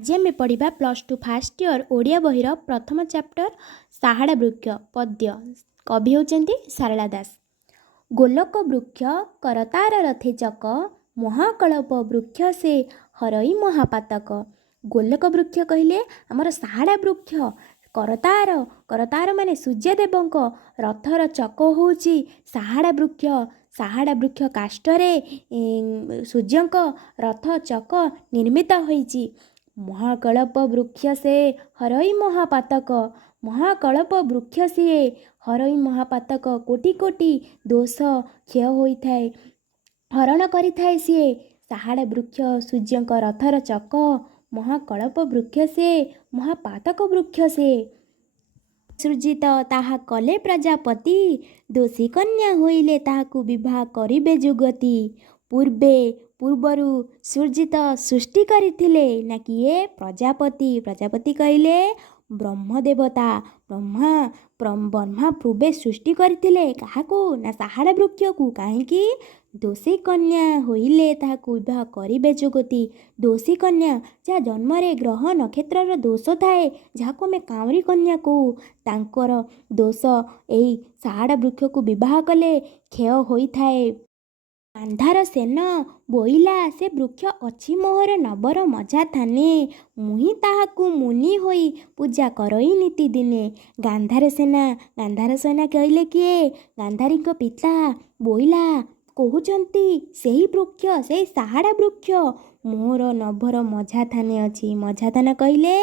आज आम पढ़ा +2 फास्ट इयर ओडिया बहिर प्रथम चैप्टर साहाड़ा वृक्ष पद्य। कवि होचंती सारला दास। गोलक वृक्ष करतार रथे चक, महाकल्प वृक्ष से हरई महापातक। गोलक वृक्ष कहले आमर साहाड़ा वृक्ष। करतार करतार माने सूर्यदेवंक रथर चक होची साहाड़ा वृक्ष। साहाड़ा वृक्ष काष्ठरे सूर्यंक रथ चक निर्मित होईची। महाकल्प वृक्ष से हरई महापातक। महाकल्प वृक्ष से हरई महापातक कोटि कोटि दोष क्षय होइथाए, हरण करिथाए सीए। साहाड़ा वृक्ष सूर्यंक रथर चक, महाकल्प वृक्ष से महापातक वृक्ष से सृजित ताहा कले प्रजापति, दोषी कन्या होइले ताहाकु विवाह करिबे जुगति। पूर्वे पूर्वरु सृजित सृष्टि करिथिले ना किए प्रजापति। प्रजापति कहले ब्रह्म देवता। ब्रह्मा पूर्वे सृष्टि करथिले काहाकू ना साहाड़ा वृक्ष को। काहेकि दोषी कन्या होइले ताहाकू विवाह करिबे जुगति। दोषी कन्या जहाँ जन्मरे ग्रह नक्षत्रर दोष थाए, जहाँको आमे काउरी कन्या को, तांकर दोष एई साहाड़ा वृक्ष को विवाह कले क्षय होइथाए। गांधार सेन बोइला से वृक्ष अछि मोहर नबर मजा थाने, मुही ताहाकू मुनि होई पूजा करई नीति दिने। गांधार सेना कहले किए गांधारी को पिता बोइला कहउचंती सेही वृक्ष सेही साहाड़ा वृक्ष मोर नभर मझा थाने अछि। मझा थाना कहले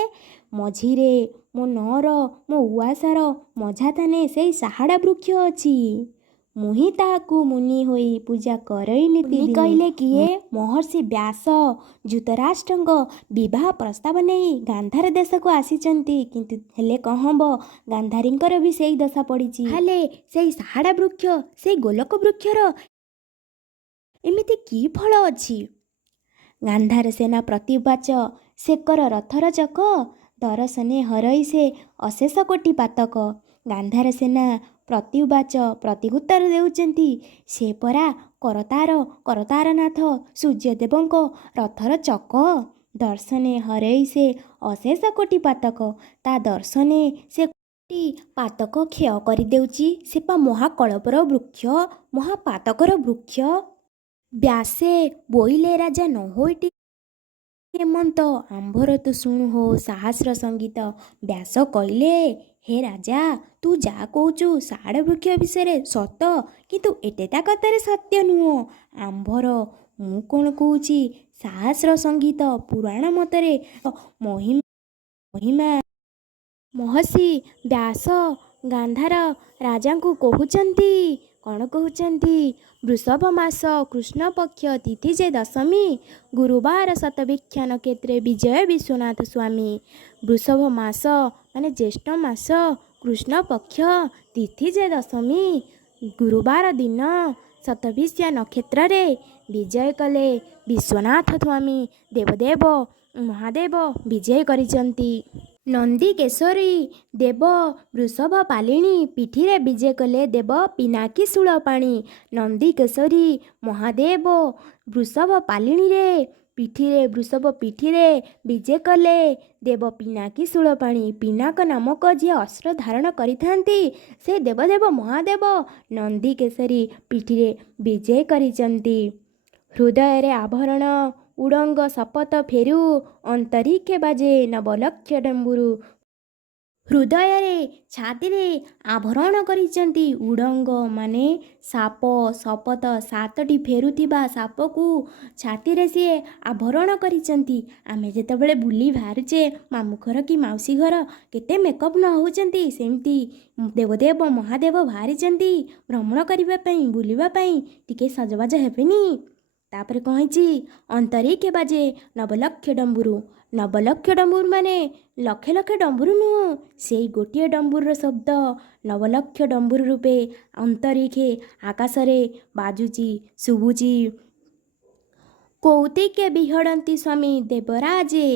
मझिरे मो नर मो उआसार मझा थाने सेही साहाड़ा वृक्ष अछि, मुही ताहाकू मुनि होई पूजा करई नीति कहले किए महर्षि व्यास धृतराष्ट्रंग विवाह प्रस्ताव नहीं गांधार देश को आसीचंती। किंतु हेले कहब गांधारींकर भी सेही दशा पड़िची। हेले सेही साहाड़ा वृक्ष सेही गोलक वृक्षर एमिति की फल अछि। गांधार सेना प्रतिवाच शेकर रथर चक, दर्शने हरई से अशेष कोटि पातक। गांधार सेना प्रतिवाच प्रतिउत्तर देउचंती से परा करतारनाथ सूर्यदेवंक रथर चक, दर्शने हरई से अशेष कोटि पातक। ता दर्शने से कोटि पातक क्षय करि देउची। से पा महाकल्पर वृक्ष महापातकर वृक्ष। व्यासे बोइले राजा न होइटी हेमंत, आंभर तु शुणु हो सहस्र संगीत। व्यास कहले हे राजा तू जा कहचु साहाड़ा वृक्ष विषय सत, किंतु एटेता कथारे सत्य नुह। आंभर मु कौन कहूची सहस्र संगीत पुराण मतरे महिमा। महर्षि व्यास गांधार राजा को कहउचंती कौन कहउचंती वृषभ मास कृष्ण पक्ष तिथि जे दशमी, गुरुवार शतभिक्षा नक्षत्रे विजय विश्वनाथ स्वामी। वृषभ मास माने ज्येष्ठ मास कृष्ण पक्ष तिथि जे दशमी, गुरुवार दिन शतभिक्षा नक्षत्र रे विजय कले विश्वनाथ स्वामी। देवदेव महादेव विजय करिचंती। नंदी केशरी देव वृषभ पालिणी पिठिरे विजय कले देव पिनाकी शूलपाणी। नंदी केशरी महादेव वृषभ पालिणी रे पिठिरे वृषभ पिठिरे विजय कले देव पिनाकी शूलपाणी। पिनाक नामक जी अस्त्र धारण करिथांती से देवदेव महादेव नंदी केशरी पिठिरे विजय करिचंती। हृदय रे आभरण उड़ंग शपथ फेरु, अंतरिक्षे बाजे नवलक्ष डंबुरु। हृदय रे छाती रे आभरण करिचंती। उड़ंग माने साप शपथ सातटी फेरुथिबा साप को छाती रे से आभरण करिचंती। आमे जेतेबेले बुली बाहरुचे मामू घर कि माउसी घर केते मेकअप न होचंती, सेमती देवदेव महादेव बाहरिचंती भ्रमण करिबा पई बुलिबा पई टिके सजबाज हेबेनी। तापर कहिची अंतरिक्षे बाजे नवलक्ष डंबुरु। नवलक्ष डंबुर माने लक्षे लक्षे डंबुरु नुह, से गोटे डंबुर शब्द नवलक्ष डंबुर रूपे अंतरिक्षे आकाशरे बाजुची शुभुची। कौतिके बिहड़ंती स्वामी देवराजे,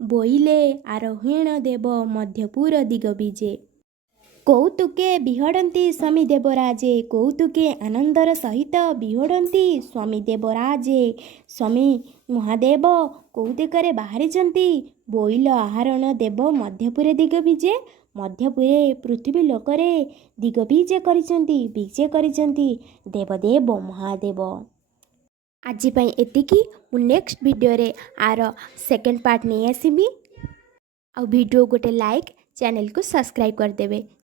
बोइले आरोहीण देव मध्यपुर दिग बीजे। कौतुके बिहड़ंती स्वामी देवराजे, कौतुके आनंदर सहित बिहड़ंती स्वामी देवराजे। स्वामी महादेव କୋଉ ଦିଗରେ ବାହାରିଛନ୍ତି? ବୋଇଲ ଆହରଣ ଦେବ ମଧ୍ୟପୁରେ ଦିଗ ବିଜେ, ମଧ୍ୟପୁରେ ପୃଥିବୀ ଲୋକରେ ଦିଗ ବିଜେ କରିଛନ୍ତି ଦେବଦେବ ମହାଦେବ। ଆଜି ପାଇଁ ଏତିକି। ମୁଁ ନେକ୍ସଟ ଭିଡ଼ିଓରେ ଆର ସେକେଣ୍ଡ ପାର୍ଟ ନେଇ ଆସିବି। ଆଉ ଭିଡ଼ିଓ ଗୋଟେ ଲାଇକ୍, ଚ୍ୟାନେଲକୁ ସବସ୍କ୍ରାଇବ୍ କରିଦେବେ।